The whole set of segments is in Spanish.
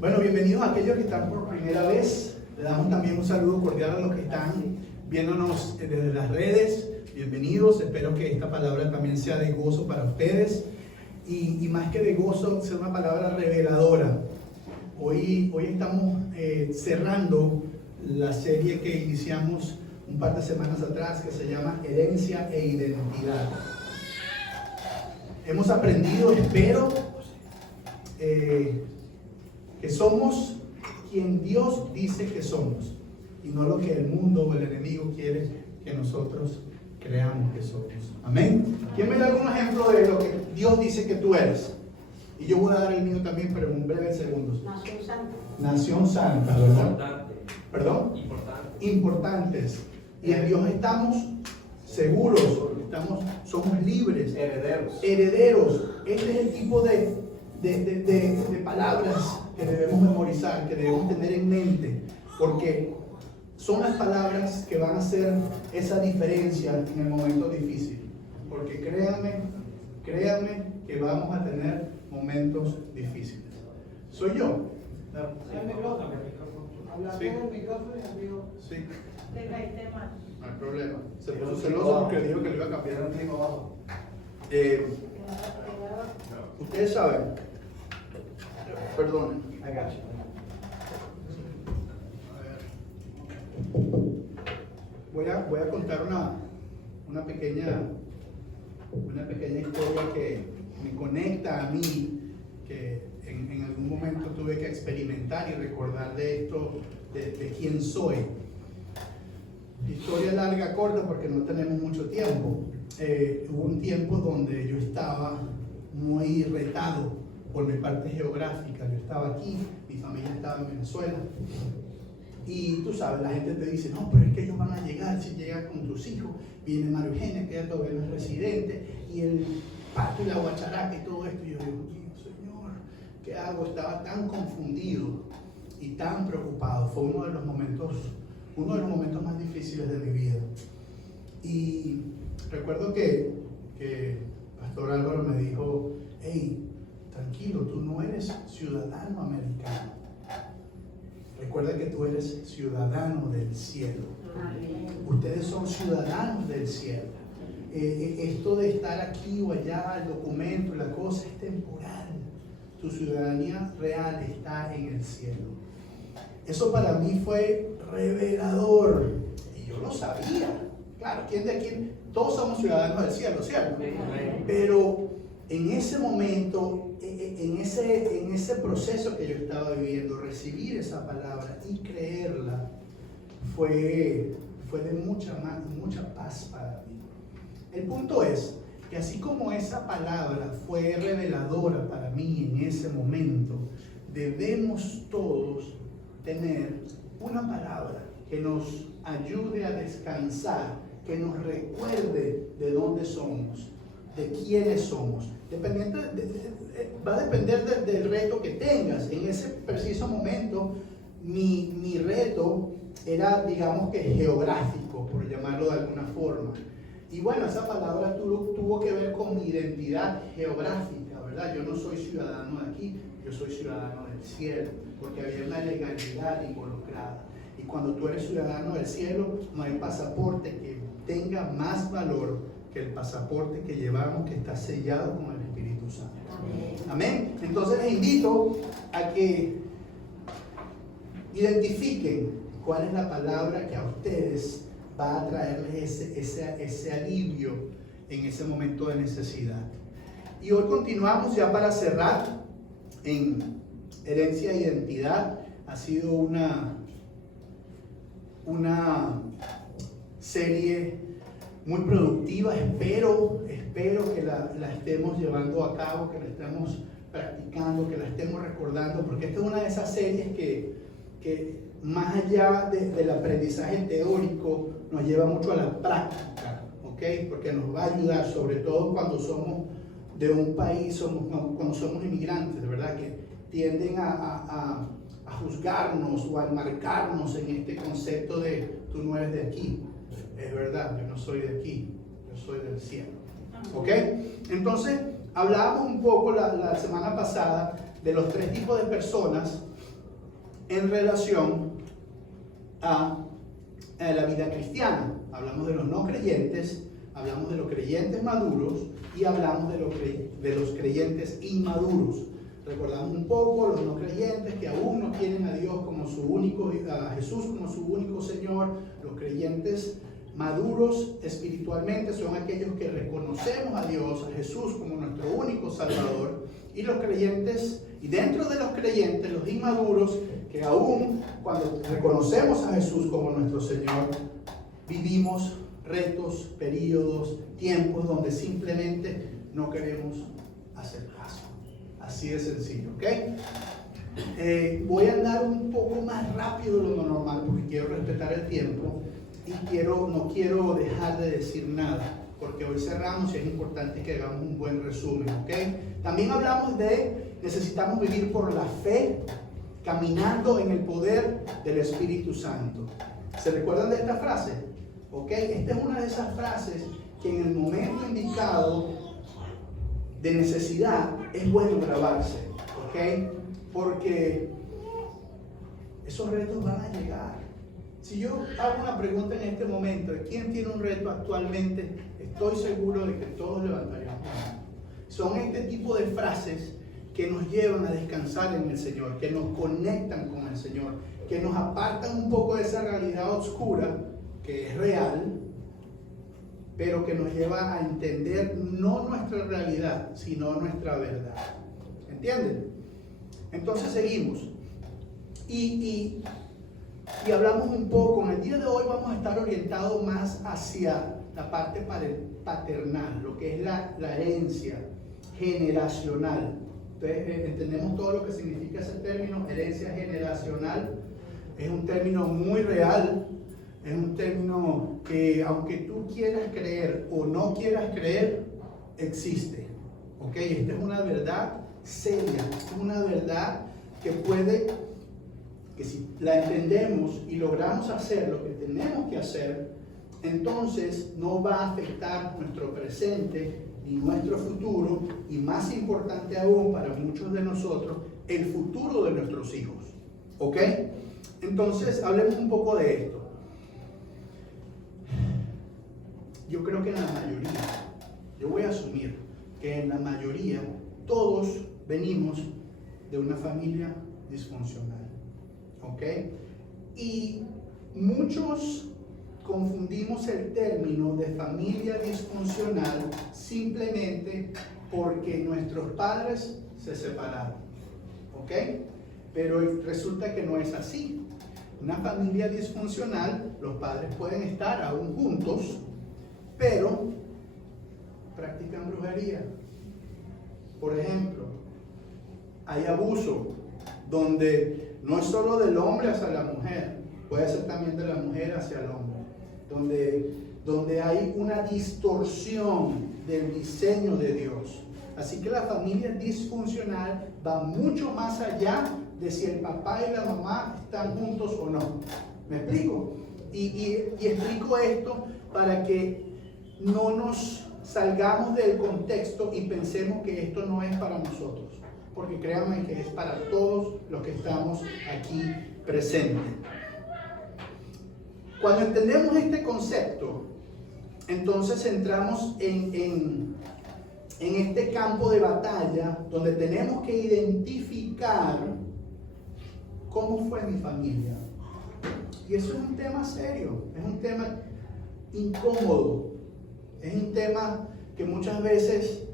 Bueno, bienvenidos a aquellos que están por primera vez. Le damos también un saludo cordial a los que están viéndonos desde las redes. Bienvenidos, espero que esta palabra también sea de gozo para ustedes y más que de gozo, sea una palabra reveladora. Hoy estamos cerrando la serie que iniciamos un par de semanas atrás que se llama Herencia e Identidad. Hemos aprendido, espero, que somos quien Dios dice que somos y no lo que el mundo o el enemigo quiere que nosotros creamos que somos. Amén. ¿Quién me da algún ejemplo de lo que Dios dice que tú eres? Y yo voy a dar el mío también, pero en un breve segundos. Nación Santa. Nación Santa, ¿verdad? Importante. ¿Perdón? Importante. Importantes. Y en Dios estamos seguros, somos libres. Herederos. Este es el tipo de palabras que debemos memorizar, que debemos tener en mente, porque son las palabras que van a hacer esa diferencia en el momento difícil. Porque créanme que vamos a tener momentos difíciles. ¿Soy yo? El micrófono. Hablar Sí. en el micrófono y amigo. Sí, Le caíste mal. no hay problema. Se puso celoso porque dijo que lo iba a cambiar. Ustedes saben, perdonen. Voy a contar una pequeña historia que me conecta a mí, que en algún momento tuve que experimentar y recordar de esto, de quién soy. Historia larga, corta, porque no tenemos mucho tiempo. Hubo un tiempo donde yo estaba muy retado por mi parte geográfica. Yo estaba aquí, mi familia estaba en Venezuela. Y tú sabes, la gente te dice, no, pero es que ellos van a llegar, si llegan con tus hijos, viene María Eugenia, que ella todavía no es residente, y el pato y la guacharaca y todo esto. Y yo digo, Señor, ¿qué hago? Estaba tan confundido y tan preocupado. Fue uno de los momentos más difíciles de mi vida. Y recuerdo que Pastor Álvaro me dijo, hey, tranquilo, tú no eres ciudadano americano. Recuerda que tú eres ciudadano del cielo. Amén. Ustedes son ciudadanos del cielo. Esto de estar aquí o allá, el documento, la cosa es temporal. Tu ciudadanía real está en el cielo. Eso para mí fue revelador. Y yo lo sabía. Claro, ¿quién de aquí? Todos somos ciudadanos del cielo, ¿cierto? Pero en ese momento, en ese proceso que yo estaba viviendo, recibir esa palabra y creerla fue de mucha paz para mí. El punto es que así como esa palabra fue reveladora para mí en ese momento, debemos todos tener una palabra que nos ayude a descansar, que nos recuerde de dónde somos, de quiénes somos. Va a depender del reto que tengas. En ese preciso momento, mi reto era, digamos que geográfico, por llamarlo de alguna forma. Y bueno, esa palabra tuvo que ver con mi identidad geográfica, ¿verdad? Yo no soy ciudadano de aquí, yo soy ciudadano del cielo, porque había una legalidad involucrada. Y cuando tú eres ciudadano del cielo, no hay pasaporte que tenga más valor que el pasaporte que llevamos, que está sellado con el Espíritu Santo. Amén. Entonces les invito a que identifiquen cuál es la palabra que a ustedes va a traerles ese alivio en ese momento de necesidad. Y hoy continuamos ya para cerrar en herencia e identidad. Ha sido una serie muy productiva. Espero que la estemos llevando a cabo, que la estemos practicando, que la estemos recordando, porque esta es una de esas series que más allá del aprendizaje teórico nos lleva mucho a la práctica, ¿ok? Porque nos va a ayudar, sobre todo cuando somos de un país, cuando somos inmigrantes, de verdad, que tienden a juzgarnos o a enmarcarnos en este concepto de tú no eres de aquí. Es verdad, yo no soy de aquí, yo soy del cielo. ¿Ok? Entonces, hablábamos un poco la semana pasada de los tres tipos de personas en relación a la vida cristiana. Hablamos de los no creyentes, hablamos de los creyentes maduros y hablamos de los creyentes inmaduros. Recordamos un poco los no creyentes que aún no tienen a Dios como su único, a Jesús como su único Señor. Los creyentes maduros espiritualmente son aquellos que reconocemos a Dios, a Jesús como nuestro único Salvador. Y los creyentes, y dentro de los creyentes, los inmaduros, que aún cuando reconocemos a Jesús como nuestro Señor, vivimos retos, periodos, tiempos donde simplemente no queremos hacer caso. Así de sencillo, ¿ok? Voy a andar un poco más rápido de lo normal porque quiero respetar el tiempo y no quiero dejar de decir nada, porque hoy cerramos y es importante que hagamos un buen resumen, ¿ok? También hablamos de necesitamos vivir por la fe, caminando en el poder del Espíritu Santo. ¿Se recuerdan de esta frase? ¿Ok? Esta es una de esas frases que en el momento indicado de necesidad es bueno grabarse, ¿ok? Porque esos retos van a llegar. Si yo hago una pregunta en este momento, ¿quién tiene un reto actualmente? Estoy seguro de que todos levantaríamos la mano. Son este tipo de frases que nos llevan a descansar en el Señor, que nos conectan con el Señor, que nos apartan un poco de esa realidad oscura que es real, pero que nos lleva a entender no nuestra realidad, sino nuestra verdad. ¿Entienden? Entonces seguimos. Y hablamos un poco. En el día de hoy vamos a estar orientados más hacia la parte paternal, lo que es la herencia generacional. Entonces, entendemos todo lo que significa ese término, herencia generacional. Es un término muy real. Es un término que, aunque tú quieras creer o no quieras creer, existe. ¿Ok? Esta es una verdad seria. Es una verdad que si la entendemos y logramos hacer lo que tenemos que hacer, entonces no va a afectar nuestro presente ni nuestro futuro, y más importante aún para muchos de nosotros, el futuro de nuestros hijos. ¿Ok? Entonces, hablemos un poco de esto. Yo creo que en la mayoría, yo voy a asumir que en la mayoría todos venimos de una familia disfuncional, ¿ok? Y muchos confundimos el término de familia disfuncional simplemente porque nuestros padres se separaron, ¿ok? Pero resulta que no es así. Una familia disfuncional, los padres pueden estar aún juntos, pero practican brujería. Por ejemplo, hay abuso donde no es solo del hombre hacia la mujer, puede ser también de la mujer hacia el hombre, donde hay una distorsión del diseño de Dios. Así que la familia disfuncional va mucho más allá de si el papá y la mamá están juntos o no. ¿Me explico? Y explico esto para que no nos salgamos del contexto y pensemos que esto no es para nosotros, porque créanme que es para todos los que estamos aquí presentes. Cuando entendemos este concepto, entonces entramos en este campo de batalla donde tenemos que identificar cómo fue mi familia. Y eso es un tema serio, es un tema incómodo. Es un tema que muchas veces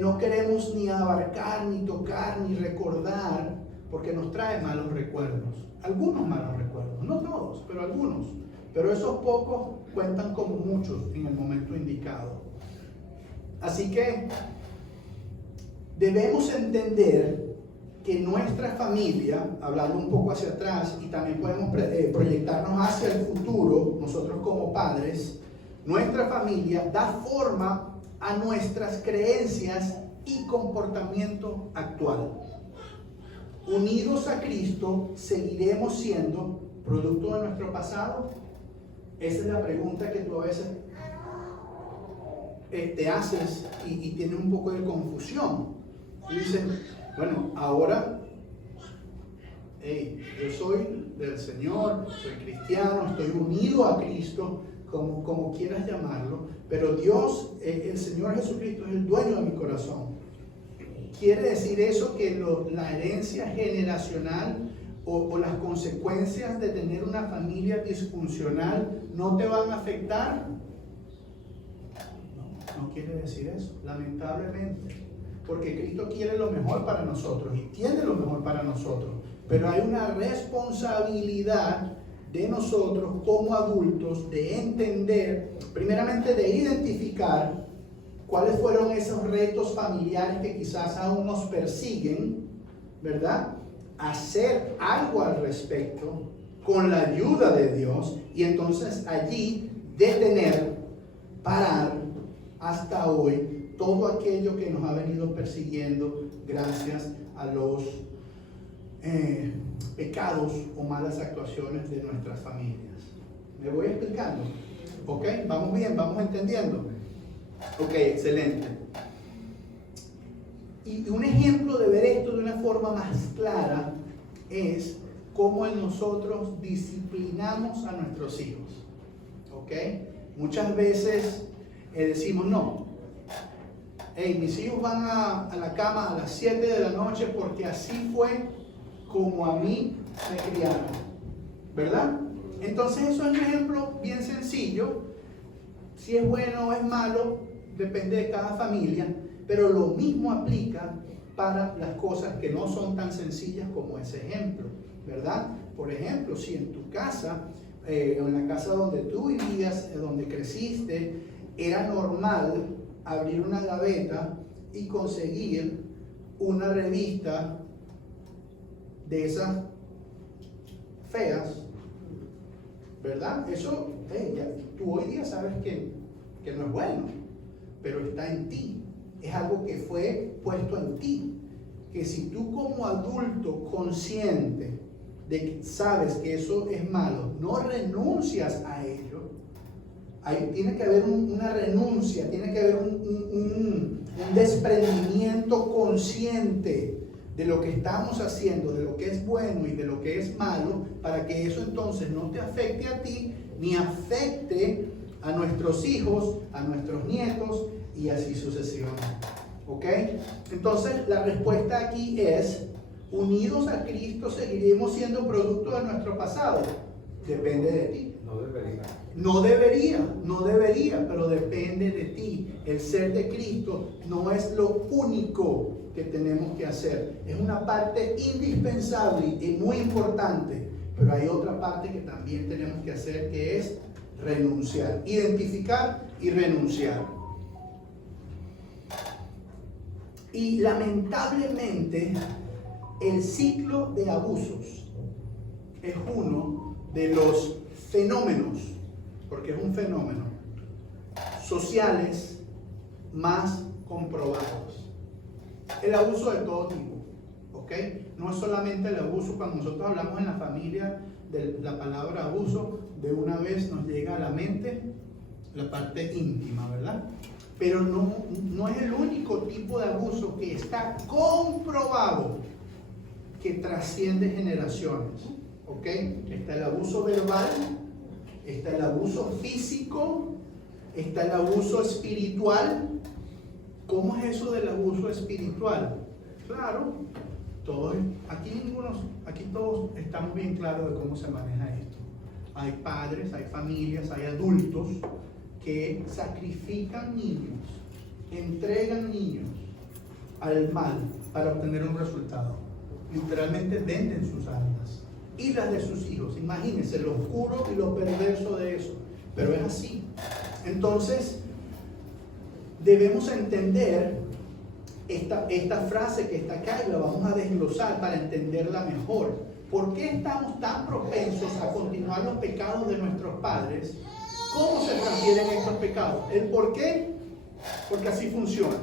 no queremos ni abarcar, ni tocar, ni recordar, porque nos trae malos recuerdos. Algunos malos recuerdos, no todos, pero algunos. Pero esos pocos cuentan como muchos en el momento indicado. Así que debemos entender que nuestra familia, hablando un poco hacia atrás, y también podemos proyectarnos hacia el futuro, nosotros como padres, nuestra familia da forma a nuestras creencias y comportamiento actual. Unidos a Cristo, ¿seguiremos siendo producto de nuestro pasado? Esa es la pregunta que tú a veces te haces y tienes un poco de confusión. Y dices, Bueno, ahora, hey, yo soy del Señor, soy cristiano, estoy unido a Cristo, como quieras llamarlo, pero Dios, el Señor Jesucristo es el dueño de mi corazón. ¿Quiere decir eso que la herencia generacional o las consecuencias de tener una familia disfuncional no te van a afectar? No quiere decir eso, lamentablemente, porque Cristo quiere lo mejor para nosotros y tiene lo mejor para nosotros, pero hay una responsabilidad de nosotros como adultos de entender, primeramente de identificar cuáles fueron esos retos familiares que quizás aún nos persiguen, ¿verdad? Hacer algo al respecto con la ayuda de Dios y entonces allí detener, parar hasta hoy todo aquello que nos ha venido persiguiendo gracias a los pecados o malas actuaciones de nuestras familias. ¿Me voy explicando? ¿Ok? ¿Vamos bien? ¿Vamos entendiendo? Ok, excelente. Y un ejemplo de ver esto de una forma más clara es cómo nosotros disciplinamos a nuestros hijos. ¿Ok? Muchas veces decimos, no, hey, mis hijos van a la cama a las 7 de la noche porque así fue como a mí me criaron, ¿verdad? Entonces eso es un ejemplo bien sencillo. Si es bueno o es malo, depende de cada familia, pero lo mismo aplica para las cosas que no son tan sencillas como ese ejemplo, ¿verdad? Por ejemplo, si en tu casa, en la casa donde tú vivías, donde creciste, era normal abrir una gaveta y conseguir una revista de esas feas, ¿verdad? Eso, tú hoy día sabes que no es bueno, pero está en ti. Es algo que fue puesto en ti. Que si tú como adulto consciente de que sabes que eso es malo, no renuncias a ello, tiene que haber una renuncia, tiene que haber un desprendimiento consciente de lo que estamos haciendo, de lo que es bueno y de lo que es malo, para que eso entonces no te afecte a ti, ni afecte a nuestros hijos, a nuestros nietos y así sucesivamente. ¿Ok? Entonces la respuesta aquí es, unidos a Cristo seguiremos siendo producto de nuestro pasado. Depende de ti. No debería, pero depende de ti. El ser de Cristo no es lo único que tenemos que hacer. Es una parte indispensable y muy importante, pero hay otra parte que también tenemos que hacer, que es renunciar. Identificar y renunciar. Y lamentablemente, el ciclo de abusos es uno de los fenómenos, porque es un fenómeno, sociales más comprobados. El abuso de todo tipo, ¿ok? No es solamente el abuso, cuando nosotros hablamos en la familia de la palabra abuso, de una vez nos llega a la mente la parte íntima, ¿verdad? Pero no es el único tipo de abuso que está comprobado que trasciende generaciones, ¿ok? Está el abuso verbal, está el abuso físico, está el abuso espiritual. ¿Cómo es eso del abuso espiritual? Claro, aquí todos estamos bien claros de cómo se maneja esto. Hay padres, hay familias, hay adultos que sacrifican niños, entregan niños al mal para obtener un resultado. Literalmente venden sus almas y las de sus hijos. Imagínense lo oscuro y lo perverso de eso, pero es así. Entonces, debemos entender esta frase que está acá y la vamos a desglosar para entenderla mejor. ¿Por qué estamos tan propensos a continuar los pecados de nuestros padres? ¿Cómo se transfieren estos pecados? ¿El por qué? Porque así funciona.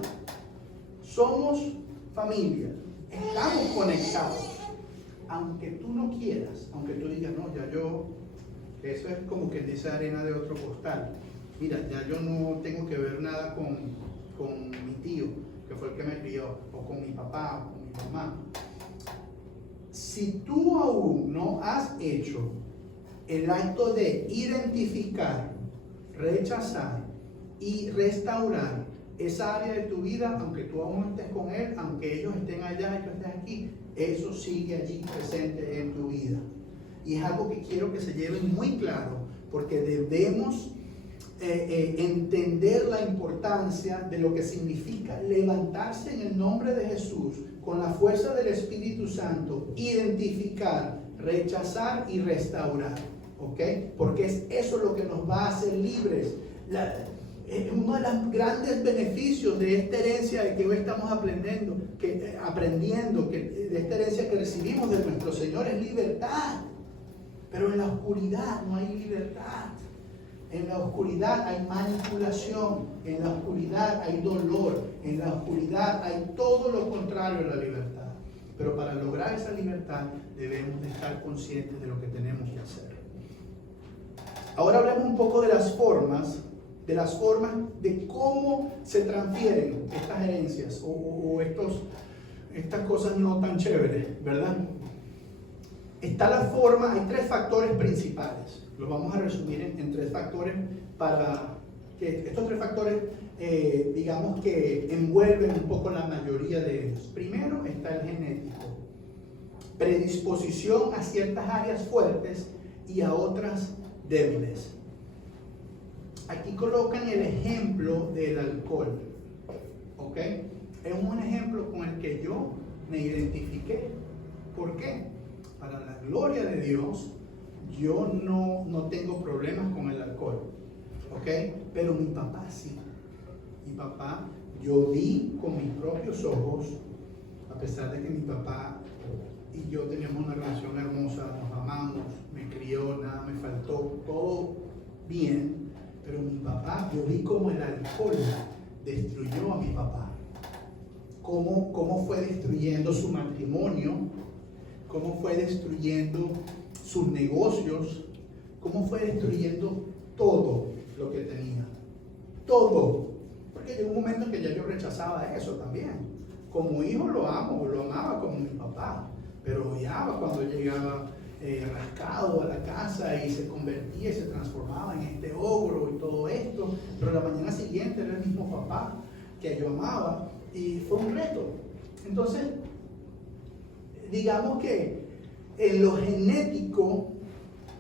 Somos familia, estamos conectados. Aunque tú no quieras, aunque tú digas, no, ya yo, eso es como que dice arena de otro costal. Mira, ya yo no tengo que ver nada con mi tío, que fue el que me crió, o con mi papá, o con mi mamá. Si tú aún no has hecho el acto de identificar, rechazar y restaurar esa área de tu vida, aunque tú aún no estés con él, aunque ellos estén allá y tú estés aquí, eso sigue allí presente en tu vida. Y es algo que quiero que se lleve muy claro, porque debemos entender la importancia de lo que significa levantarse en el nombre de Jesús con la fuerza del Espíritu Santo, identificar, rechazar y restaurar, ¿ok? Porque es eso lo que nos va a hacer libres. Uno de los grandes beneficios de esta herencia de que hoy estamos aprendiendo, de esta herencia que recibimos de nuestro Señor, es libertad. Pero en la oscuridad no hay libertad. En la oscuridad hay manipulación, en la oscuridad hay dolor, en la oscuridad hay todo lo contrario a la libertad. Pero para lograr esa libertad debemos de estar conscientes de lo que tenemos que hacer. Ahora hablemos un poco de las formas de cómo se transfieren estas herencias o estas cosas no tan chéveres, ¿verdad? Está la forma, hay tres factores principales. Los vamos a resumir en tres factores para que estos tres factores, digamos que envuelven un poco la mayoría de ellos. Primero está el genético, predisposición a ciertas áreas fuertes y a otras débiles. Aquí colocan el ejemplo del alcohol, ¿ok? Es un ejemplo con el que yo me identifiqué. ¿Por qué? Para la gloria de Dios, yo no tengo problemas con el alcohol, ¿ok? Pero mi papá sí. Mi papá, yo vi con mis propios ojos, a pesar de que mi papá y yo teníamos una relación hermosa, nos amamos, me crió, nada me faltó, todo bien, pero mi papá, yo vi cómo el alcohol destruyó a mi papá, cómo fue destruyendo su matrimonio, cómo fue destruyendo sus negocios, cómo fue destruyendo todo lo que tenía, todo, porque llegó un momento en que ya yo rechazaba eso también. Como hijo lo amaba como mi papá, pero odiaba cuando llegaba rascado a la casa y se convertía y se transformaba en este ogro y todo esto, pero la mañana siguiente era el mismo papá que yo amaba y fue un reto. Entonces, digamos que en lo genético,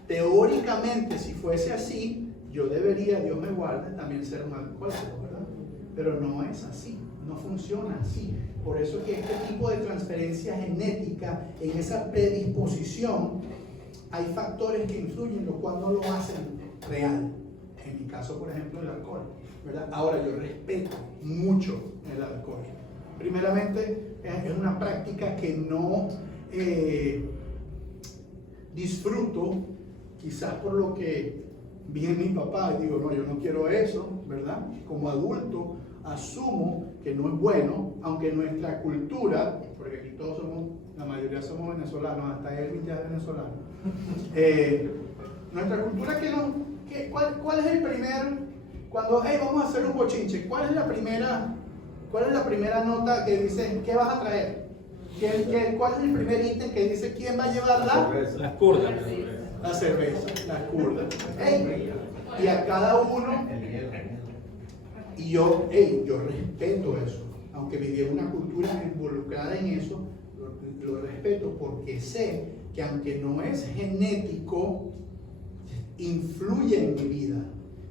teóricamente, si fuese así, yo debería, Dios me guarde, también ser un alcohólico, ¿verdad? Pero no es así, no funciona así. Por eso que este tipo de transferencia genética, en esa predisposición, hay factores que influyen, lo cual no lo hacen real. En mi caso, por ejemplo, el alcohol, ¿verdad? Ahora, yo respeto mucho el alcohol. Primeramente, es una práctica que no disfruto, quizás por lo que vi en mi papá, y digo, no, yo no quiero eso, ¿verdad? Como adulto, asumo que no es bueno, aunque nuestra cultura, porque aquí todos somos, la mayoría somos venezolanos, hasta él ya es venezolano, nuestra cultura ¿cuál es el primer, cuando, vamos a hacer un bochinche, ¿cuál es la primera nota que dice, ¿qué vas a traer? ¿Cuál es el primer ítem que dice, quién va a llevar las curdas? La cerveza, las curdas. Y a cada uno, y yo respeto eso, aunque viví en una cultura involucrada en eso, lo respeto porque sé que aunque no es genético, influye en mi vida.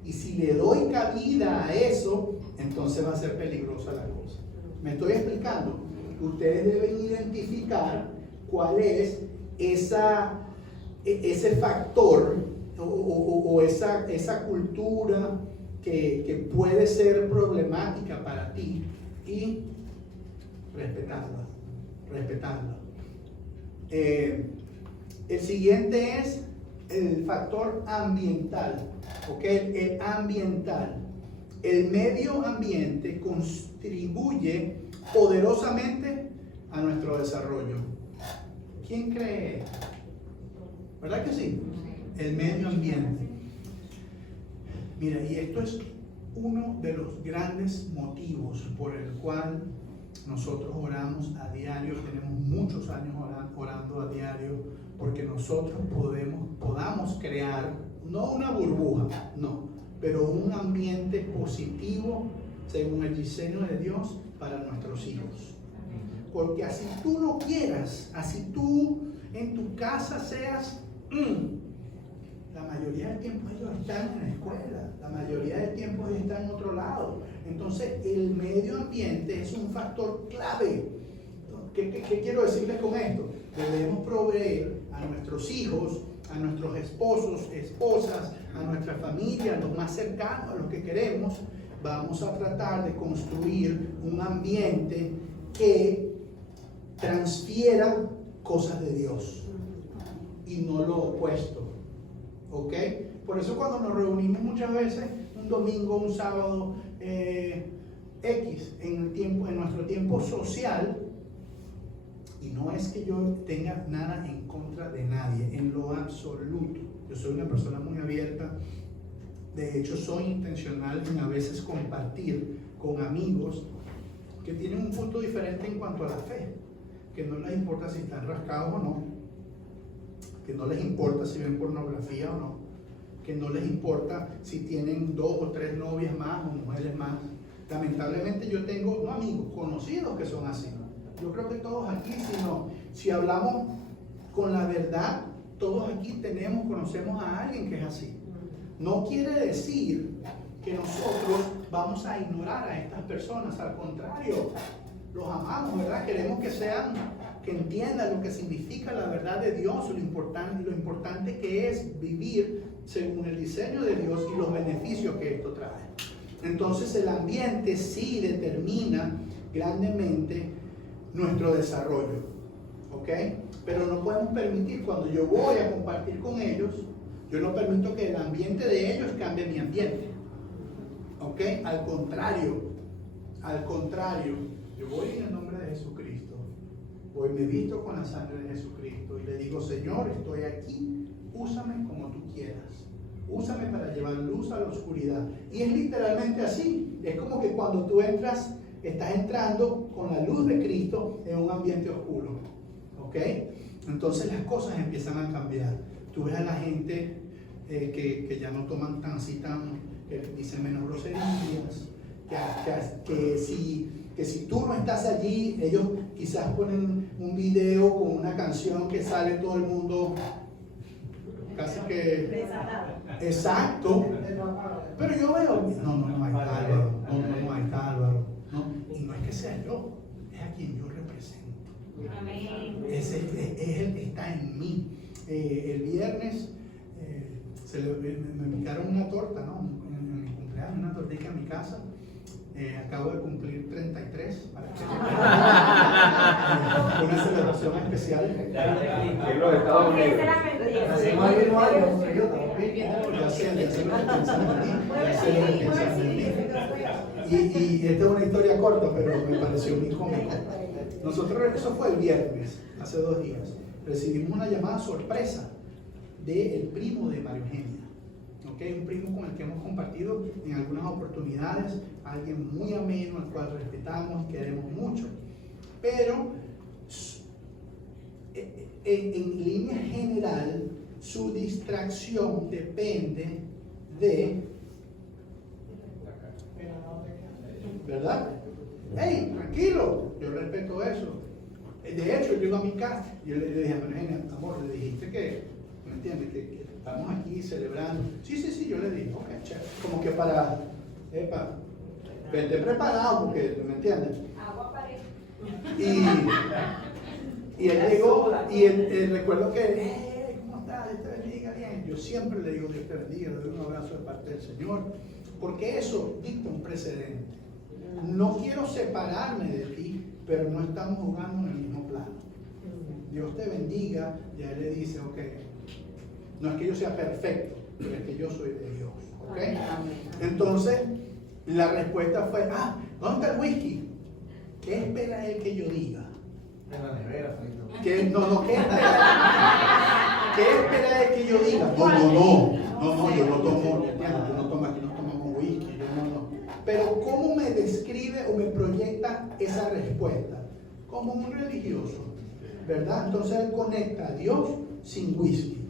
Y si le doy cabida a eso, entonces va a ser peligrosa la cosa. ¿Me estoy explicando? Ustedes deben identificar cuál es ese factor o esa cultura que puede ser problemática para ti y respetarla. El siguiente es el factor ambiental, ¿ok? El ambiental. El medio ambiente contribuye poderosamente a nuestro desarrollo. ¿Quién cree? ¿Verdad que sí? El medio ambiente. Mira, y esto es uno de los grandes motivos por el cual Nosotros oramos a diario, tenemos muchos años orando a diario, porque nosotros podamos crear, no una burbuja, no, pero un ambiente positivo según el diseño de Dios para nuestros hijos. Porque así tú no quieras, así tú en tu casa seas, la mayoría del tiempo ellos están en la escuela, la mayoría del tiempo ellos están en otro lado. Entonces el medio ambiente es un factor clave. ¿Qué quiero decirles con esto? Debemos proveer a nuestros hijos, a nuestros esposos, esposas, a nuestra familia, a los más cercanos, a los que queremos. Vamos a tratar de construir un ambiente que transfiera cosas de Dios y no lo opuesto. ¿Ok? Por eso cuando nos reunimos muchas veces, un domingo, un sábado, X, en nuestro tiempo social, y no es que yo tenga nada en contra de nadie, en lo absoluto. Yo soy una persona muy abierta. De hecho, soy intencional en a veces compartir con amigos que tienen un punto diferente en cuanto a la fe, que no les importa si están rascados o no, que no les importa si ven pornografía o no, que no les importa si tienen 2 o 3 novias más o mujeres más. Lamentablemente yo tengo, no amigos, conocidos que son así. Yo creo que todos aquí, si hablamos con la verdad, todos aquí conocemos a alguien que es así. No quiere decir que nosotros vamos a ignorar a estas personas, al contrario, los amamos, ¿verdad? Queremos que entiendan lo que significa la verdad de Dios, lo importante que es vivir según el diseño de Dios y los beneficios que esto trae. Entonces el ambiente sí determina grandemente nuestro desarrollo, ¿ok? Pero no podemos permitir, cuando yo voy a compartir con ellos, yo no permito que el ambiente de ellos cambie mi ambiente, ¿ok? Al contrario, yo voy en el nombre de Jesucristo, voy, me visto con la sangre de Jesucristo y le digo, Señor, estoy aquí, úsame como tú quieras, úsame para llevar luz a la oscuridad. Y es literalmente así, es como que cuando tú estás entrando con la luz de Cristo en un ambiente oscuro, ¿ok? Entonces las cosas empiezan a cambiar. Tú ves a la gente que ya no toman que dicen menos groserías, que si tú no estás allí, ellos quizás ponen un video con una canción que sale todo el mundo casi que... Exacto. Pero yo veo, no, ahí está Álvaro, ahí está Álvaro. No, y no es que sea yo, es a quien yo represento. Amén. Él está en mí. El viernes me picaron una torta, ¿no? En mi cumpleaños, una tortilla en mi casa. Acabo de cumplir 33 para que una celebración especial. En los Estados Unidos. Ya sé lo que piensan de mí. Y esta es una historia corta, pero me pareció muy cómico. Eso fue el viernes, hace 2 días. Recibimos una llamada sorpresa del primo de María Eugenia. ¿Okay? Un primo con el que hemos compartido en algunas oportunidades, alguien muy ameno, al cual respetamos y queremos mucho. Pero en línea general, su distracción depende de... ¿Verdad? ¡Hey, tranquilo! Yo respeto eso. De hecho, llego a mi casa y yo le dije a María Eugenia, amor, le dijiste que, ¿me entiendes? Que estamos aquí celebrando. Sí, yo le dije, ok, chévere. Como que para, vente preparado, porque, ¿me entiendes? Agua pareja. Y él llegó, y él recuerdo que, ¿cómo estás? Dios te bendiga, bien. Yo siempre le digo, Dios te bendiga, le doy un abrazo de parte del Señor, porque eso dicta un precedente. No quiero separarme de ti, pero no estamos jugando en el mismo plano. Dios te bendiga, y él le dice, ok, no es que yo sea perfecto, pero es que yo soy de Dios, ¿ok? Entonces, la respuesta fue, ¿dónde está el whisky? ¿Qué espera él que yo diga? En la nevera, ¿Qué espera él que yo diga? No, No, yo no tomo, ¿entiendes? Tú no tomas, aquí no tomamos whisky, yo no. Pero ¿cómo me describe o me proyecta esa respuesta? Como un religioso, ¿verdad? Entonces él conecta a Dios sin whisky.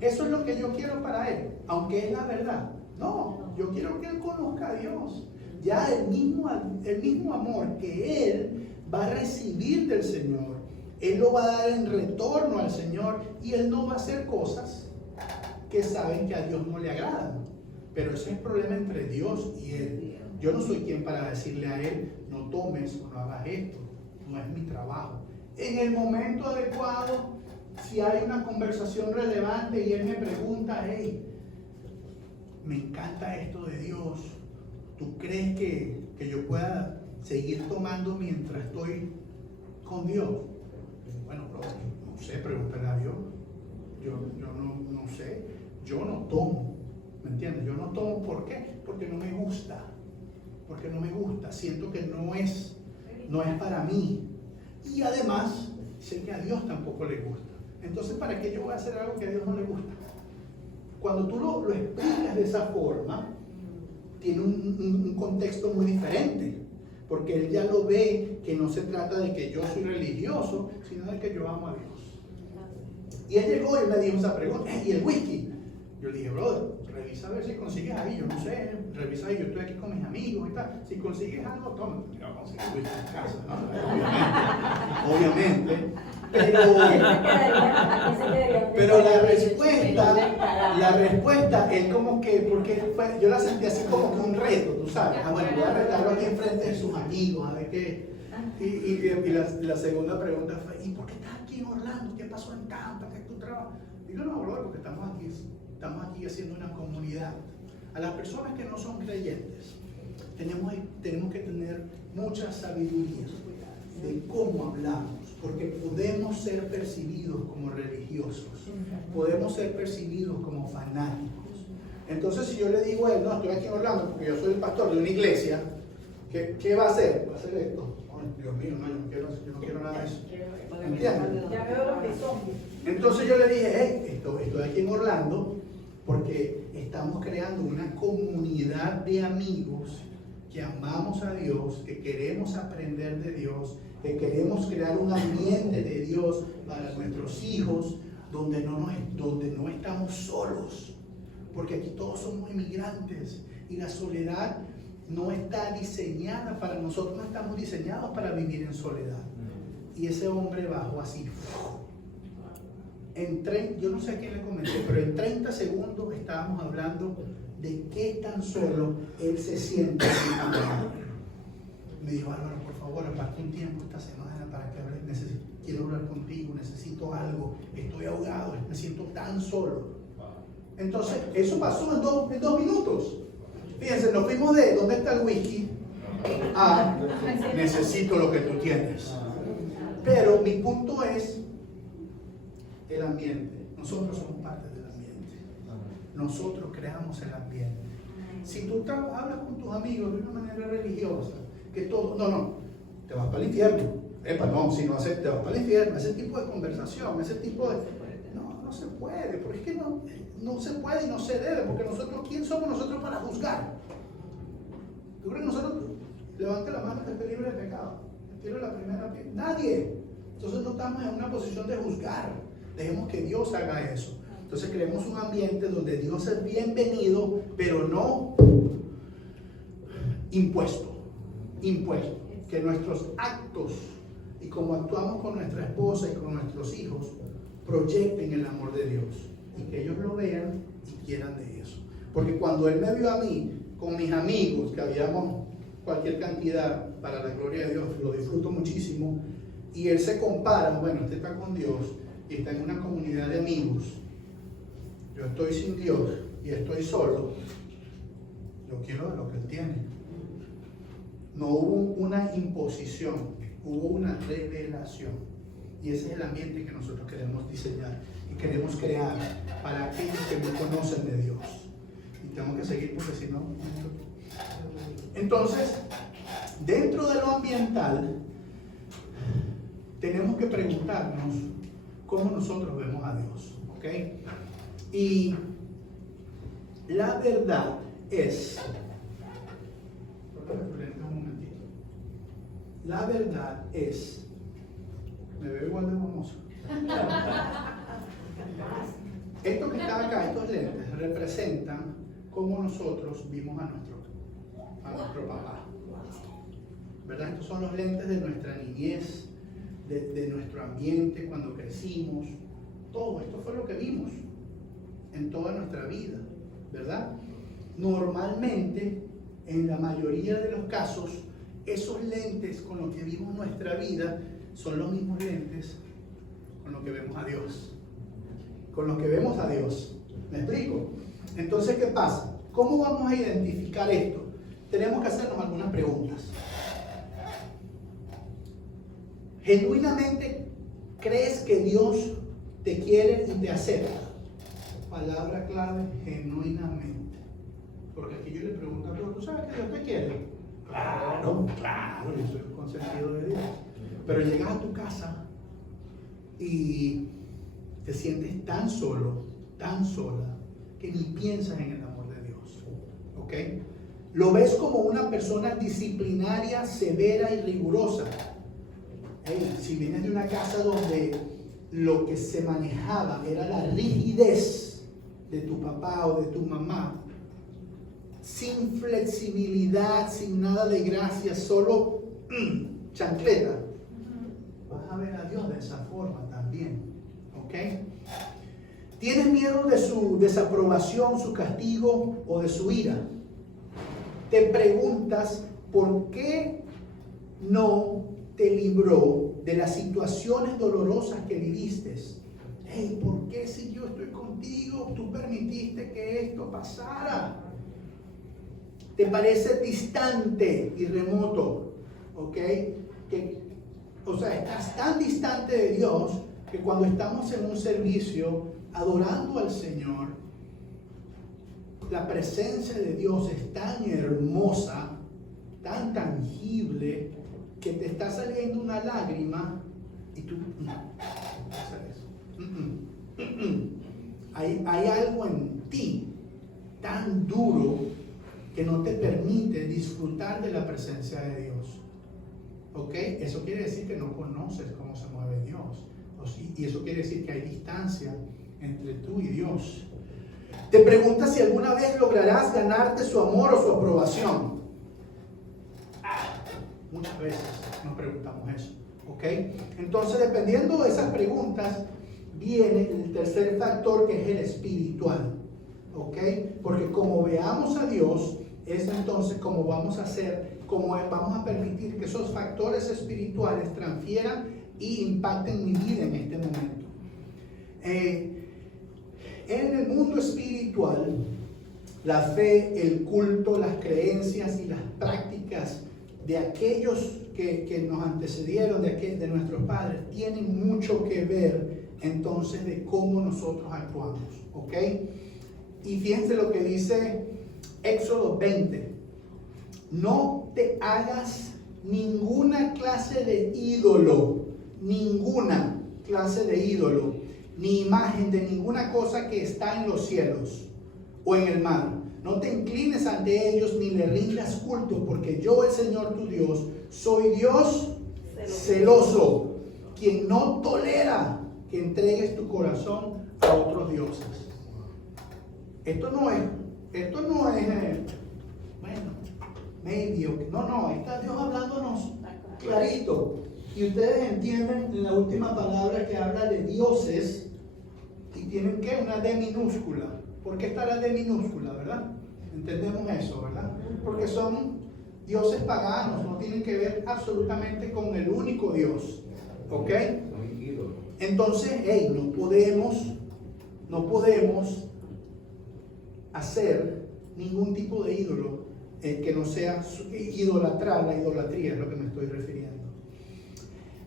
Eso es lo que yo quiero para él, aunque es la verdad. No, yo quiero que él conozca a Dios. Ya el mismo amor que él va a recibir del Señor, él lo va a dar en retorno al Señor y él no va a hacer cosas que saben que a Dios no le agradan. Pero ese es el problema entre Dios y él. Yo no soy quien para decirle a él, no tomes o no hagas esto. No es mi trabajo. En el momento adecuado, si hay una conversación relevante y él me pregunta, hey, me encanta esto de Dios, ¿tú crees que yo pueda seguir tomando mientras estoy con Dios? Bueno, bro, no sé, pregúntale a Dios. Yo no sé, yo no tomo, ¿me entiendes? Yo no tomo, ¿por qué? Porque no me gusta, siento que no es para mí. Y además, sé que a Dios tampoco le gusta. Entonces, ¿para qué yo voy a hacer algo que a Dios no le gusta? Cuando tú lo explicas de esa forma, tiene un contexto muy diferente. Porque él ya lo ve que no se trata de que yo soy religioso, sino de que yo amo a Dios. Y él llegó y me dijo esa pregunta, ¿y el whisky? Yo le dije, brother, revisa a ver si consigues ahí, yo no sé, revisa ahí, yo estoy aquí con mis amigos y tal. Si consigues algo, toma. Yo no consigo whisky en casa, ¿no? Obviamente. Pero la respuesta es como que, porque yo la sentí así como que un reto, tú sabes. Ah, bueno, voy a retarlo aquí enfrente de sus amigos, a ver qué. Y la segunda pregunta fue, ¿y por qué estás aquí en Orlando? ¿Qué pasó en Tampa? ¿Qué es tu trabajo? Digo, no, bro, porque estamos aquí haciendo una comunidad. A las personas que no son creyentes, tenemos que tener mucha sabiduría de cómo hablamos, porque podemos ser percibidos como religiosos, podemos ser percibidos como fanáticos. Entonces, si yo le digo a él, no, estoy aquí en Orlando porque yo soy el pastor de una iglesia, ¿qué va a hacer? Va a hacer esto. Ay, Dios mío, no, yo no quiero nada de eso. ¿Entiendes? Ya veo lo que son. Entonces yo le dije, hey, estoy aquí en Orlando porque estamos creando una comunidad de amigos que amamos a Dios, que queremos aprender de Dios, que queremos crear un ambiente de Dios para nuestros hijos, donde no estamos solos, porque aquí todos somos inmigrantes y la soledad no está diseñada para nosotros, no estamos diseñados para vivir en soledad. Y ese hombre bajó así. Yo no sé a quién le comenté, pero en 30 segundos estábamos hablando de qué tan solo él se siente. Me dijo, Álvaro, por favor, aparte un tiempo esta semana para que hables. Quiero hablar contigo, necesito algo, estoy ahogado, me siento tan solo. Entonces, eso pasó en dos minutos. Fíjense, nos fuimos de ¿dónde está el whisky? A necesito lo que tú tienes. Pero mi punto es el ambiente. Nosotros somos parte del ambiente. Nosotros creamos el ambiente. Si tú hablas con tus amigos de una manera religiosa, que todo, no, te vas para el infierno. Si no haces, te vas para el infierno. Ese tipo de conversación, ese tipo de... No se puede, porque es que no se puede y no se debe, porque nosotros, ¿quién somos nosotros para juzgar? ¿Tú crees que nosotros, levante la mano que esté libre de pecado? Tiro la primera piedra. Nadie. Entonces no estamos en una posición de juzgar. Dejemos que Dios haga eso. Entonces creemos un ambiente donde Dios es bienvenido, pero no impuesto. Que nuestros actos y como actuamos con nuestra esposa y con nuestros hijos proyecten el amor de Dios y que ellos lo vean y quieran de eso. Porque cuando Él me vio a mí con mis amigos, que habíamos cualquier cantidad, para la gloria de Dios, lo disfruto muchísimo, y Él se compara, bueno, este está con Dios y está en una comunidad de amigos, yo estoy sin Dios y estoy solo, yo quiero de lo que Él tiene. No hubo una imposición, hubo una revelación. Y ese es el ambiente que nosotros queremos diseñar y queremos crear para aquellos que no conocen de Dios. Y tengo que seguir porque si no... Entonces, dentro de lo ambiental, tenemos que preguntarnos cómo nosotros vemos a Dios. ¿Ok? Y La verdad es, la verdad es, me veo igual de famoso. Esto que está acá, estos lentes, representan cómo nosotros vimos a nuestro papá. ¿Verdad? Estos son los lentes de nuestra niñez, de nuestro ambiente cuando crecimos. Todo esto fue lo que vimos en toda nuestra vida, ¿verdad? Normalmente, en la mayoría de los casos, esos lentes con los que vimos nuestra vida son los mismos lentes con los que vemos a Dios. Con los que vemos a Dios. ¿Me explico? Entonces, ¿qué pasa? ¿Cómo vamos a identificar esto? Tenemos que hacernos algunas preguntas. ¿Genuinamente crees que Dios te quiere y te acepta? Palabra clave, genuinamente. Porque aquí yo le pregunto a todos, ¿tú sabes que Dios te quiere? Claro, yo soy un consentido de Dios. Pero llegas a tu casa y te sientes tan solo, tan sola, que ni piensas en el amor de Dios. ¿Ok? Lo ves como una persona disciplinaria, severa y rigurosa. Hey, si vienes de una casa donde lo que se manejaba era la rigidez de tu papá o de tu mamá, sin flexibilidad, sin nada de gracia, solo chancleta, vas a ver a Dios de esa forma también. ¿Ok? ¿Tienes miedo de su desaprobación, su castigo o de su ira? Te preguntas por qué no te libró de las situaciones dolorosas que viviste. Hey, ¿por qué si yo estoy contigo, tú permitiste que esto pasara? ¿Te parece distante y remoto? ¿Ok? Estás tan distante de Dios que cuando estamos en un servicio adorando al Señor, la presencia de Dios es tan hermosa, tan tangible, que te está saliendo una lágrima y tú no hacer eso. Hay algo en ti tan duro que no te permite disfrutar de la presencia de Dios. ¿Ok? Eso quiere decir que no conoces cómo se mueve Dios. Y eso quiere decir que hay distancia entre tú y Dios. Te preguntas si alguna vez lograrás ganarte su amor o su aprobación. Muchas veces nos preguntamos eso. ¿Ok? Entonces, dependiendo de esas preguntas, viene el tercer factor, que es el espiritual. ¿Ok? Porque como veamos a Dios, es entonces como vamos a hacer, como vamos a permitir que esos factores espirituales transfieran y impacten mi vida en este momento. En el mundo espiritual, la fe, el culto, las creencias y las prácticas de aquellos que nos antecedieron, de nuestros padres, tienen mucho que ver entonces de cómo nosotros actuamos. ¿Ok? Y fíjense lo que dice Éxodo 20. No te hagas ninguna clase de ídolo, ninguna clase de ídolo, ni imagen de ninguna cosa que está en los cielos o en el mar. No te inclines ante ellos ni le rindas culto, porque yo, el Señor tu Dios, soy Dios celoso, quien no tolera que entregues tu corazón a otros dioses. Esto no es, bueno, maybe, no, está Dios hablándonos clarito. Y ustedes entienden en la última palabra que habla de dioses y tienen que una D minúscula. ¿Por qué está la D minúscula, verdad? Entendemos eso, ¿verdad? Porque son dioses paganos, no tienen que ver absolutamente con el único Dios. ¿Ok? Entonces, no podemos hacer ningún tipo de ídolo que no sea idolatrar. La idolatría es lo que me estoy refiriendo.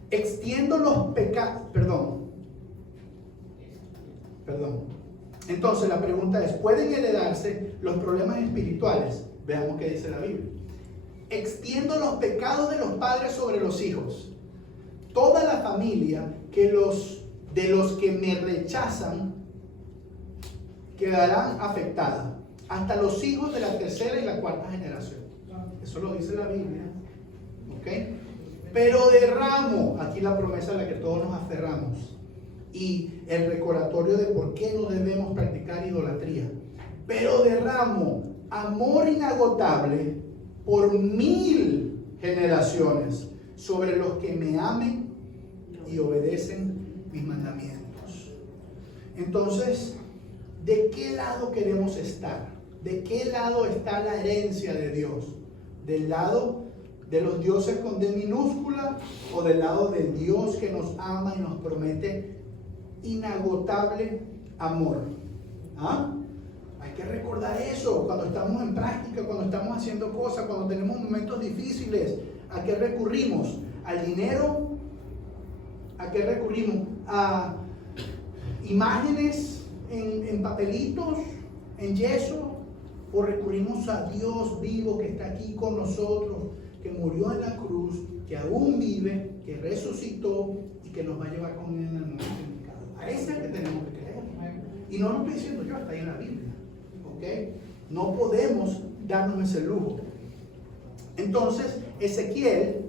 Extiendo los pecados, perdón. Entonces la pregunta es, ¿pueden heredarse los problemas espirituales? Veamos qué dice la Biblia. Extiendo los pecados de los padres sobre los hijos. Toda la familia de los que me rechazan quedarán afectada. hasta los hijos de la tercera y la cuarta generación. Eso lo dice la Biblia. ¿Ok? Pero derramo, aquí la promesa a la que todos nos aferramos, y el recordatorio de por qué no debemos practicar idolatría. Pero derramo amor inagotable por 1000 generaciones sobre los que me amen y obedecen mis mandamientos. Entonces, ¿de qué lado queremos estar? ¿De qué lado está la herencia de Dios? ¿Del lado de los dioses con D minúscula o del lado del Dios que nos ama y nos promete inagotable amor? ¿Ah? Hay que recordar eso cuando estamos en práctica, cuando estamos haciendo cosas, cuando tenemos momentos difíciles. ¿A qué recurrimos? ¿Al dinero? ¿A qué recurrimos? ¿A imágenes en papelitos, en yeso? ¿O recurrimos a Dios vivo que está aquí con nosotros, que murió en la cruz, que aún vive, que resucitó y que nos va a llevar con él en el momento indicado? A ese es el que tenemos que creer. Y no lo estoy diciendo yo, está ahí en la Biblia. ¿Okay? No podemos darnos ese lujo. Entonces, Ezequiel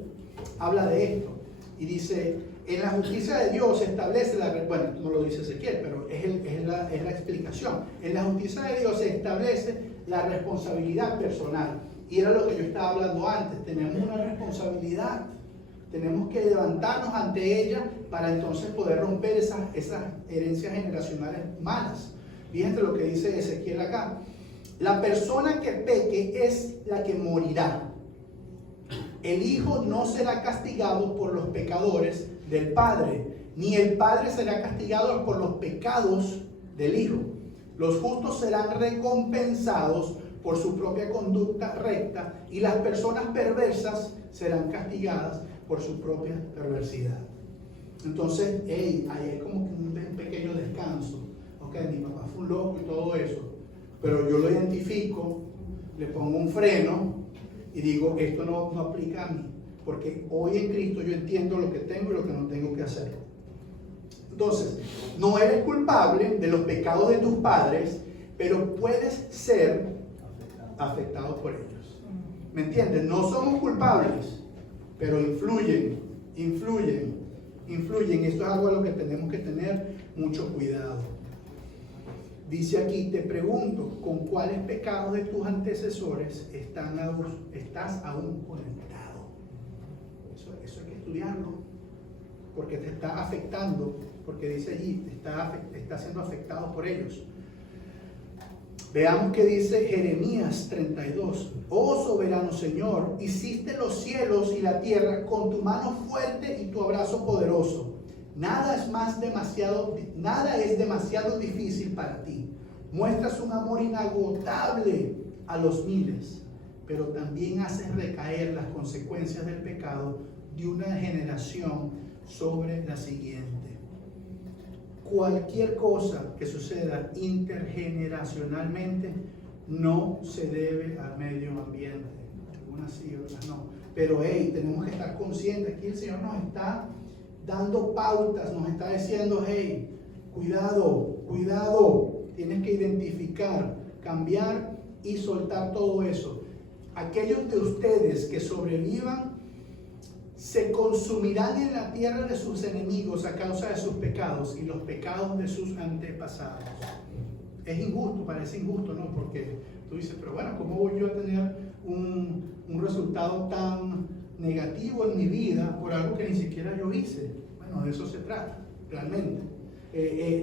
habla de esto y dice: en la justicia de Dios se establece bueno, no lo dice Ezequiel, pero es la explicación. En la justicia de Dios se establece la responsabilidad personal. Y era lo que yo estaba hablando antes. Tenemos una responsabilidad. Tenemos que levantarnos ante ella para entonces poder romper esas herencias generacionales malas. Fíjense lo que dice Ezequiel acá. La persona que peque es la que morirá. El hijo no será castigado por los pecadores del padre, ni el padre será castigado por los pecados del hijo. Los justos serán recompensados por su propia conducta recta y las personas perversas serán castigadas por su propia perversidad. Entonces, ahí es como que un pequeño descanso. Ok, mi papá fue un loco y todo eso, pero yo lo identifico, le pongo un freno y digo: esto no aplica a mí, porque hoy en Cristo yo entiendo lo que tengo y lo que no tengo que hacer. Entonces, no eres culpable de los pecados de tus padres, pero puedes ser afectado por ellos. ¿Me entiendes? No somos culpables, pero influyen. Esto es algo a lo que tenemos que tener mucho cuidado. Dice aquí: te pregunto, ¿con cuáles pecados de tus antecesores estás aún conectado? Eso hay que estudiarlo, porque te está afectando, porque dice allí, está siendo afectado por ellos. Veamos qué dice Jeremías 32. Oh soberano Señor, hiciste los cielos y la tierra con tu mano fuerte y tu abrazo poderoso. Nada es demasiado difícil para ti. Muestras un amor inagotable a los miles, pero también haces recaer las consecuencias del pecado de una generación sobre la siguiente. Cualquier cosa que suceda intergeneracionalmente no se debe al medio ambiente. Algunas sí, otras no. Pero tenemos que estar conscientes. Aquí el Señor nos está dando pautas, nos está diciendo: cuidado, tienes que identificar, cambiar y soltar todo eso. Aquellos de ustedes que sobrevivan se consumirán en la tierra de sus enemigos a causa de sus pecados y los pecados de sus antepasados. Es injusto, parece injusto, ¿no? Porque tú dices: pero bueno, ¿cómo voy yo a tener un resultado tan negativo en mi vida por algo que ni siquiera yo hice? Bueno, de eso se trata, realmente.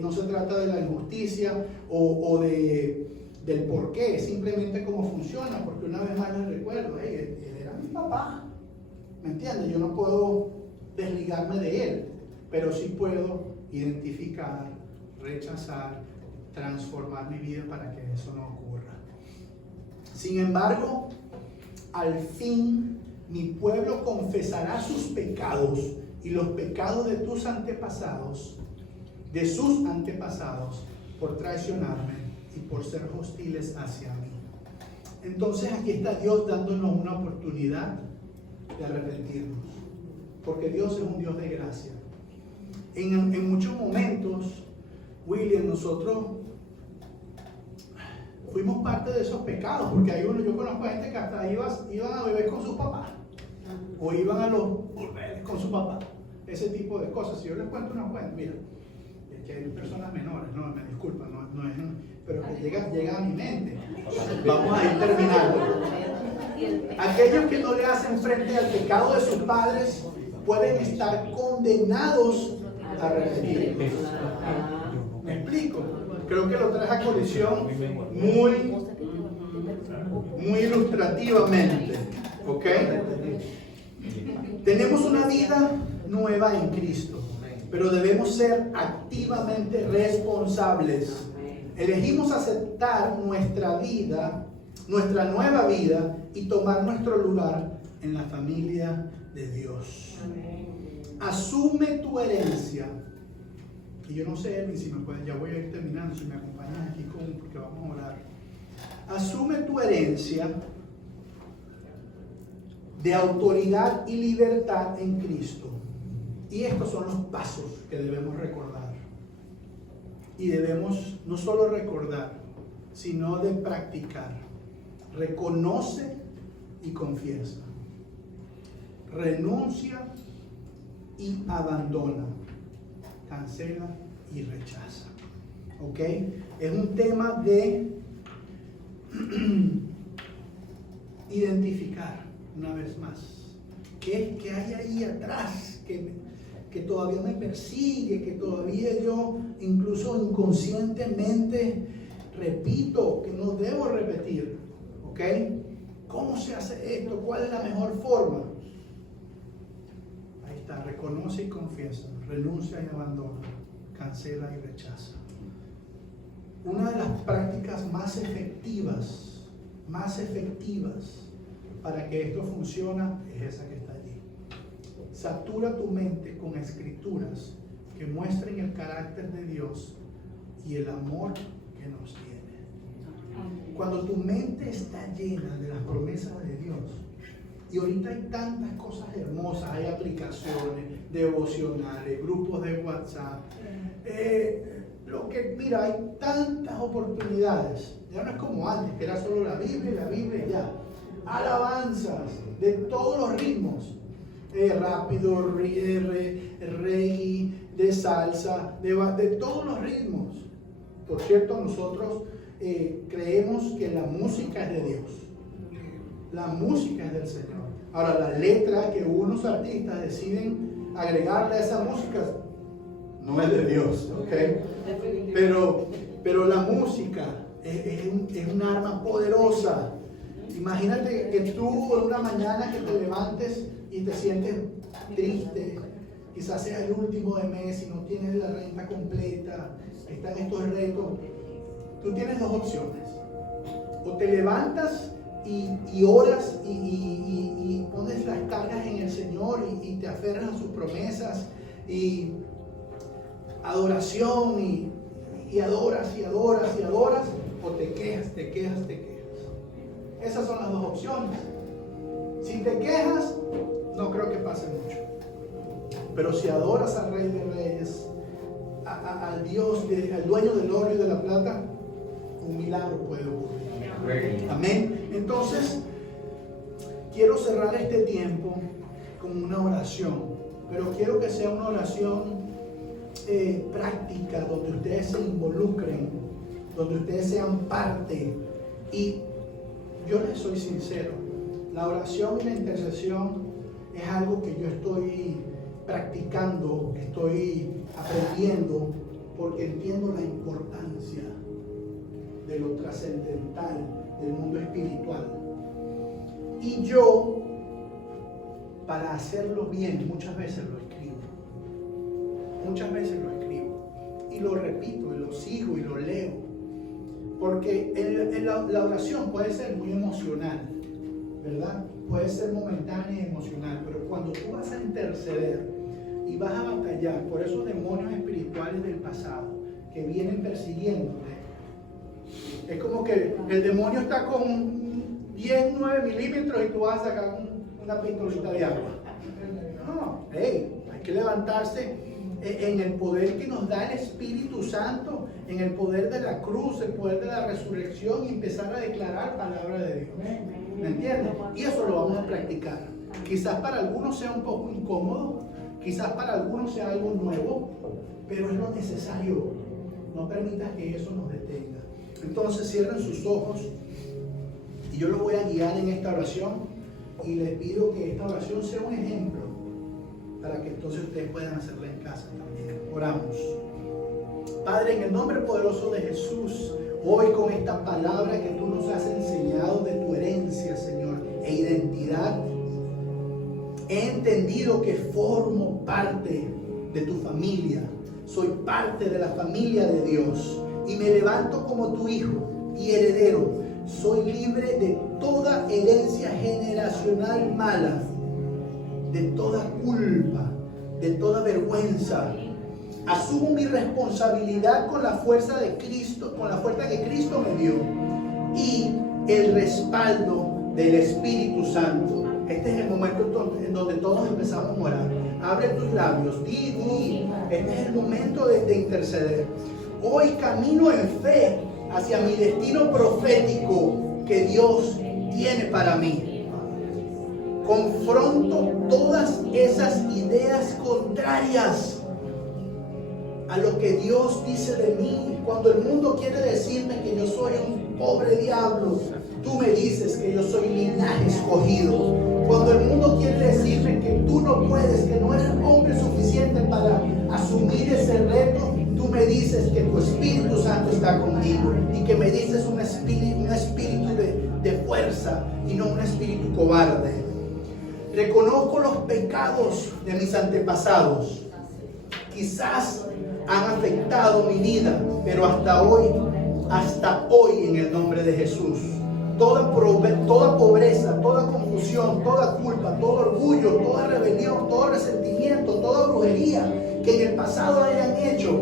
No se trata de la injusticia o del por qué, simplemente cómo funciona, porque una vez más les recuerdo: él era mi papá. ¿Me entiendes? Yo no puedo desligarme de él, pero sí puedo identificar, rechazar, transformar mi vida para que eso no ocurra. Sin embargo, al fin mi pueblo confesará sus pecados y los pecados de sus antepasados, por traicionarme y por ser hostiles hacia mí. Entonces aquí está Dios dándonos una oportunidad de arrepentirnos, porque Dios es un Dios de gracia. En muchos momentos, William, nosotros fuimos parte de esos pecados, porque hay uno, yo conozco gente que hasta iban a beber con sus papás, o iban a los burdeles con su papá, ese tipo de cosas. Si yo les cuento una cuenta, mira, es que hay personas menores, no, me disculpan, no es, pero que llega a mi mente. Vamos a ir terminando. Aquellos que no le hacen frente al pecado de sus padres pueden estar condenados a repetir. ¿Me explico? Creo que lo traje a colisión muy ilustrativamente. ¿Ok? Tenemos una vida nueva en Cristo, pero debemos ser activamente responsables. Elegimos aceptar nuestra vida, nuestra nueva vida, y tomar nuestro lugar en la familia de Dios. Asume tu herencia. Y yo no sé, Elvin, si me pueden, ya voy a ir terminando, si me acompañan aquí porque vamos a orar. Asume tu herencia de autoridad y libertad en Cristo. Y estos son los pasos que debemos recordar. Y debemos no solo recordar, sino de practicar. Reconoce y confiesa. Renuncia y abandona. Cancela y rechaza. ¿Ok? Es un tema de identificar una vez más qué hay ahí atrás que todavía me persigue, que todavía yo incluso inconscientemente repito, que no debo repetir. ¿Ok? ¿Cómo se hace esto? ¿Cuál es la mejor forma? Ahí está, reconoce y confiesa, renuncia y abandona, cancela y rechaza. Una de las prácticas más efectivas para que esto funcione es esa que está allí. Satura tu mente con escrituras que muestren el carácter de Dios y el amor que nos tiene. Cuando tu mente está llena de las promesas de Dios, y ahorita hay tantas cosas hermosas, hay aplicaciones, devocionales, grupos de WhatsApp, mira, hay tantas oportunidades. Ya no es como antes, que era solo la Biblia y ya. Alabanzas de todos los ritmos, rápido, reggae, de salsa, de todos los ritmos. Por cierto, nosotros creemos que la música es de Dios. La música es del Señor. Ahora, la letra que unos artistas deciden agregarle a esa música no es de Dios, ¿ok? Pero la música es un arma poderosa. Imagínate que tú en una mañana que te levantes y te sientes triste, quizás sea el último de mes y no tienes la renta completa, están estos retos. Tú tienes dos opciones: o te levantas y oras y pones las cargas en el Señor y te aferras a sus promesas y adoración y adoras, o te quejas. Esas son las dos opciones. Si te quejas, no creo que pase mucho. Pero si adoras al Rey de Reyes, al Dios, al dueño del oro y de la plata, un milagro puede ocurrir. Amén. Entonces, quiero cerrar este tiempo con una oración, pero quiero que sea una oración práctica, donde ustedes se involucren, donde ustedes sean parte. Y yo les soy sincero, la oración y la intercesión es algo que yo estoy practicando, estoy aprendiendo, porque entiendo la importancia de lo trascendental, del mundo espiritual. Y yo, para hacerlo bien, muchas veces lo escribo. Y lo repito, y lo sigo, y lo leo. Porque la oración puede ser muy emocional, ¿verdad? Puede ser momentánea y emocional, pero cuando tú vas a interceder y vas a batallar por esos demonios espirituales del pasado que vienen persiguiéndote, es como que el demonio está con 9 milímetros y tú vas a sacar una pistolita de agua. No, hay que levantarse en el poder que nos da el Espíritu Santo en el poder de la cruz, el poder de la resurrección y empezar a declarar palabra de Dios. ¿Me entiendes? Y eso lo vamos a practicar. Quizás para algunos sea un poco incómodo, quizás para algunos sea algo nuevo, pero es lo necesario. No permitas que eso nos detenga. Entonces cierren sus ojos y yo los voy a guiar en esta oración y les pido que esta oración sea un ejemplo para que entonces ustedes puedan hacerla en casa también. Oramos. Padre, en el nombre poderoso de Jesús, hoy con esta palabra que tú nos has enseñado de tu herencia, Señor, e identidad, he entendido que formo parte de tu familia. Soy parte de la familia de Dios y me levanto como tu hijo y heredero. Soy libre de toda herencia generacional mala, de toda culpa, de toda vergüenza. Asumo mi responsabilidad con la fuerza de Cristo, con la fuerza que Cristo me dio y el respaldo del Espíritu Santo. Este es el momento en donde todos empezamos a orar. Abre tus labios, di. Este es el momento de interceder. Hoy camino en fe hacia mi destino profético que Dios tiene para mí. Confronto todas esas ideas contrarias a lo que Dios dice de mí. Cuando el mundo quiere decirme que yo soy un pobre diablo, tú me dices que yo soy linaje escogido. Cuando el mundo quiere decirme que tú no puedes, que no eres hombre suficiente para asumir ese reto, tú me dices que tu Espíritu Santo está conmigo y que me dices un espíritu de fuerza y no un espíritu cobarde. Reconozco los pecados de mis antepasados. Quizás han afectado mi vida, pero hasta hoy en el nombre de Jesús. Toda pobreza, toda confusión, toda culpa, todo orgullo, toda rebelión, todo resentimiento, toda brujería que en el pasado hayan hecho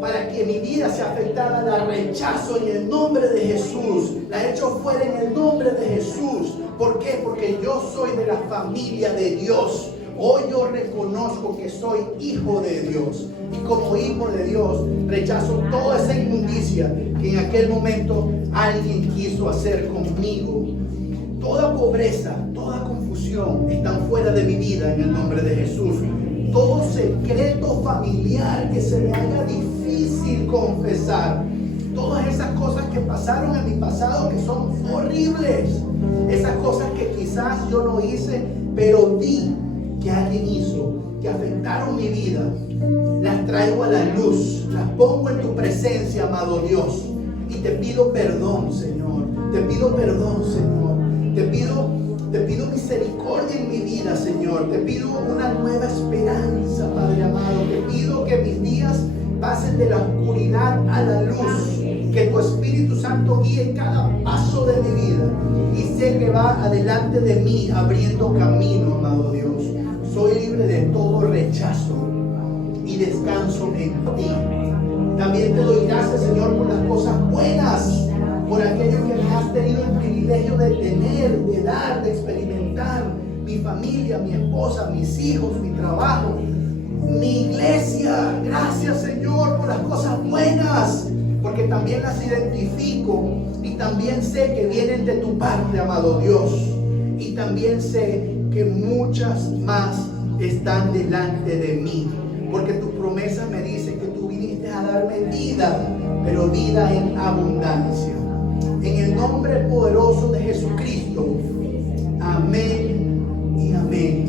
para que mi vida sea afectada, la rechazo en el nombre de Jesús. La echo fuera en el nombre de Jesús. ¿Por qué? Porque yo soy de la familia de Dios. Hoy yo reconozco que soy hijo de Dios. Y como hijo de Dios, rechazo toda esa inmundicia que en aquel momento alguien quiso hacer conmigo. Toda pobreza, toda confusión están fuera de mi vida en el nombre de Jesús. Todo secreto familiar que se me haga difícil confesar. Todas esas cosas que pasaron en mi pasado que son horribles. Esas cosas que quizás yo no hice, pero di que alguien hizo, que afectaron mi vida, las traigo a la luz, las pongo en tu presencia, amado Dios, y te pido perdón, Señor. Te pido perdón, Señor. Te pido misericordia en mi vida, Señor. Te pido una nueva esperanza, Padre amado. Te pido que mis días pasen de la oscuridad a la luz. Que tu Espíritu Santo guíe cada paso de mi vida y sé que va adelante de mí abriendo camino, amado Dios. Soy libre de todo rechazo y descanso en ti. También te doy gracias, Señor, por las cosas buenas, por aquello que me has tenido el privilegio de tener, de dar, de experimentar. Mi familia, mi esposa, mis hijos, mi trabajo, mi iglesia. Gracias, Señor, por las cosas buenas, porque también las identifico y también sé que vienen de tu parte, amado Dios. Y también sé que muchas más están delante de mí, porque tu promesa me dice que tú viniste a darme vida, pero vida en abundancia. En el nombre poderoso de Jesucristo. Amén y amén.